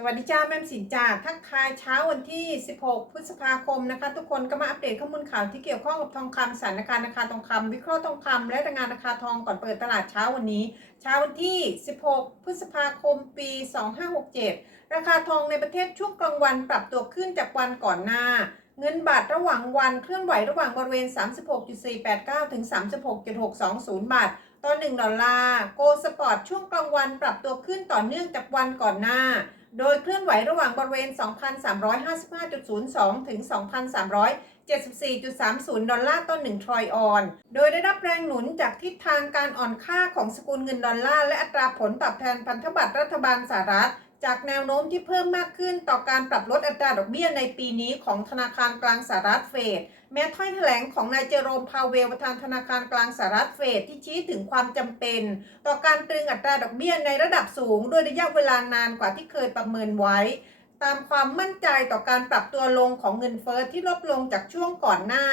สวัสดีจ้าแม่มสินจ่าทักทายเช้าวันที่ 16 พฤษภาคมนะคะ ทุกคนก็มาอัปเดตข้อมูลข่าวที่เกี่ยวข้องกับทองคำสถานการณ์ราคาทองคำวิเคราะห์ทองคำและรายงานราคาทองก่อนเปิดตลาดเช้าวันนี้ เช้าวันที่ 16 พฤษภาคม ปี 2567 ราคาทองในประเทศช่วงกลางวันปรับตัวขึ้นจากวันก่อนหน้า เงินบาทระหว่างวันเคลื่อนไหวระหว่างบริเวณ 36.489 ถึง 36.620 บาทต่อ1ดอลลาร์โกลสปอร์ตช่วงกลางวันปรับตัวขึ้นต่อเนื่องจากวันก่อนหน้า โดยเคลื่อนไหวระหว่างบริเวณ 2,355.02 ถึง 2,374.30 ดอลลาร์ต่อ1ทรอยออน โดยได้รับแรงหนุนจากทิศทางการอ่อนค่าของสกุลเงินดอลลาร์และอัตราผลตอบแทนพันธบัตรรัฐบาลสหรัฐ จากแนวโน้มที่เพิ่มมากขึ้นต่อการปรับลดอัตราดอกเบี้ยในปีนี้ของธนาคารกลางสหรัฐเฟดแม้ถ้อยแถลงของนายเจอโรมพาเวลประธานธนาคารกลางสหรัฐเฟดที่ชี้ถึงความจำเป็น ต่อการตรึงอัตราดอกเบี้ยในระดับสูง ด้วยระยะเวลานานกว่าที่เคยประเมินไว้ ตามความมั่นใจต่อการปรับตัวลงของเงินเฟ้อที่ลดลงจากช่วงก่อนหน้า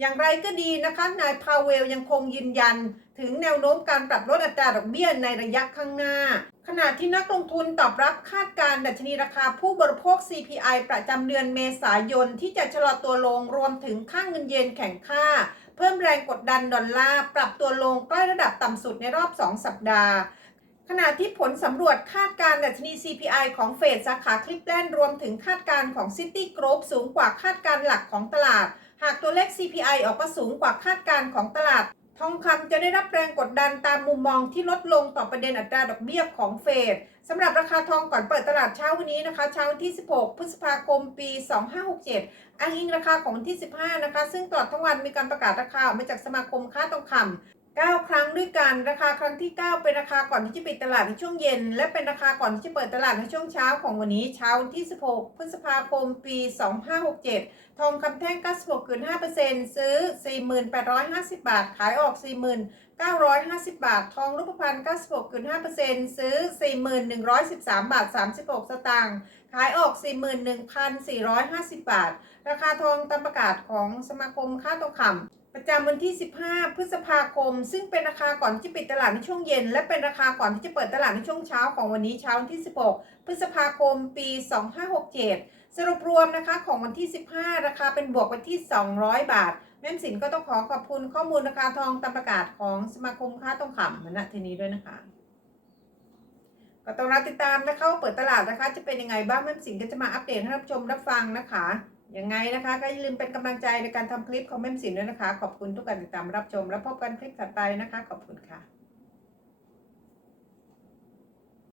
อย่างไรก็ดีนะคะ นายพาเวลยังคงยืนยัน ถึงแนวโน้มการปรับลดอัตราดอกเบี้ยในระยะข้างหน้า ขณะที่นักลงทุนตอบรับคาดการณ์ดัชนีราคาผู้บริโภค CPI ประจำเดือนเมษายนที่จะชะลอตัวลงรวมถึงค่างเงินเยนแข็งค่า เพิ่มแรงกดดันดอลลาร์ปรับตัวลงใกล้ระดับต่ำสุดในรอบ 2 สัปดาห์ขณะที่ผลสำรวจคาดการณ์ดัชนี CPI ของเฟดสาขาคลิปแลนด์รวมถึงคาดการณ์ของ City Group สูงกว่าคาดการณ์หลักของตลาด หากตัวเลข CPI ออกมาสูงกว่าคาดการณ์ของตลาด ทองคำจะได้รับแรงกดดันตามมุมมองที่ลดลงต่อประเด็นอัตราดอกเบี้ยของเฟดสำหรับราคาทองก่อนเปิดตลาดเช้าวันนี้นะคะ เช้าวันที่ 16 พฤษภาคม ปี 2567อ้างอิงราคาของวันที่ 15 นะคะ ซึ่งตลอดทั้งวันมีการประกาศราคาออกมาจากสมาคมค้าทองคำ 9 ครั้งด้วยกัน ราคาครั้งที่ 9 เป็นราคาก่อนที่จะปิดตลาดในช่วงเย็น และเป็นราคาก่อนที่จะเปิดตลาดในช่วงเช้าของวันนี้เช้าวันที่ 16 พฤษภาคม ปี 2567 ทองคำแท่ง 96.5%ซื้อ 4,850 บาท ขายออก 4,950 บาท ทองรูปพรรณ96.5%ซื้อ 4,113 บาท 36 สตางค์ขายออก 41,450 บาท ราคาทองตามประกาศของสมาคมค้าทองคำ ประจำวันที่ 15 พฤษภาคม ซึ่งเป็นราคาก่อนที่จะปิดตลาดในช่วงเย็น และเป็นราคาก่อนที่จะเปิดตลาดในช่วงเช้าของวันนี้เช้าวันที่ 16 พฤษภาคม ปี 2567 สรุปรวมนะคะของวันที่ 15 ราคาเป็นบวกไปที่ 200 บาท แม่มสินก็ต้องขอขอบคุณข้อมูลราคาทองตามประกาศของสมาคมค้าทองคำณทีนี้ด้วยนะคะก็ต้องรับติดตามนะคะว่าเปิดตลาดนะคะจะเป็นยังไงบ้างแม่มสินก็จะมาอัปเดตให้รับชมรับฟังนะคะ ยังไงนะคะก็อย่าลืมเป็นกำลังใจในการทำคลิปของแม่มสินด้วยนะคะ ขอบคุณทุกการติดตามรับชม แล้วพบกันคลิปถัดไปนะคะ ขอบคุณค่ะ